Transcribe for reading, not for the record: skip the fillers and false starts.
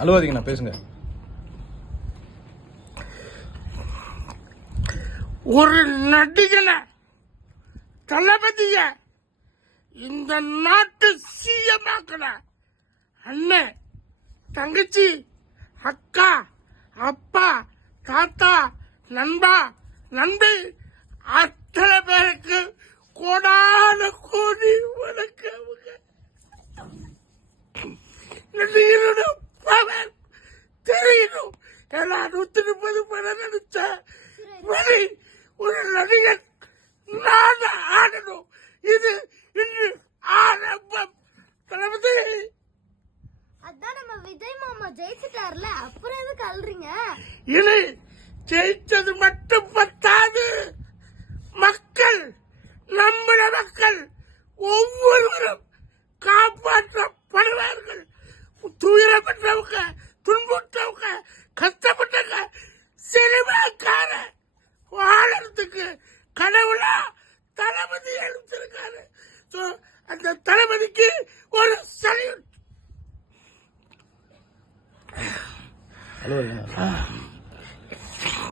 அழுவாதீங்கண்ணா, பேசுங்க. ஒரு நடிகனை தளபதிய இந்த நாட்டு சிஎமாக்கல அண்ணன், தங்கச்சி, அக்கா, அப்பா, தாத்தா, நண்பா, நண்பி அத்தனை பேருக்கு கோடான கோடி வணக்கம். நடிகரோட பவர் தெரியணும். ஏன்னா 130 படம் நடிச்ச ஒரு நடிகர் நான் ஆடணும். இது இன்று ஆரம்பம். தளபதி, அதான் நம்ம விஜய் மாமா ஜெயிச்சிட்டார்ல, அப்புறம் எதுக்கு அல்றீங்க? இனி ஜெயிச்சது மட்டும் பத்தாது. மக்கள், நம்முடைய மக்கள் ஒவ்வொருவரும் காப்பாற்றப்படுவார்கள். துயரப்பட்டவங்க, துன்புற்றவங்க, கஷ்டப்பட்டவங்க, சினிமாக்கார வாழறதுக்கு கடவுளா தளபதி எழுந்திருக்காரு. அந்த தளபதிக்கு ஒரு சல்யூட். அழுவாதீங்கண்ணா.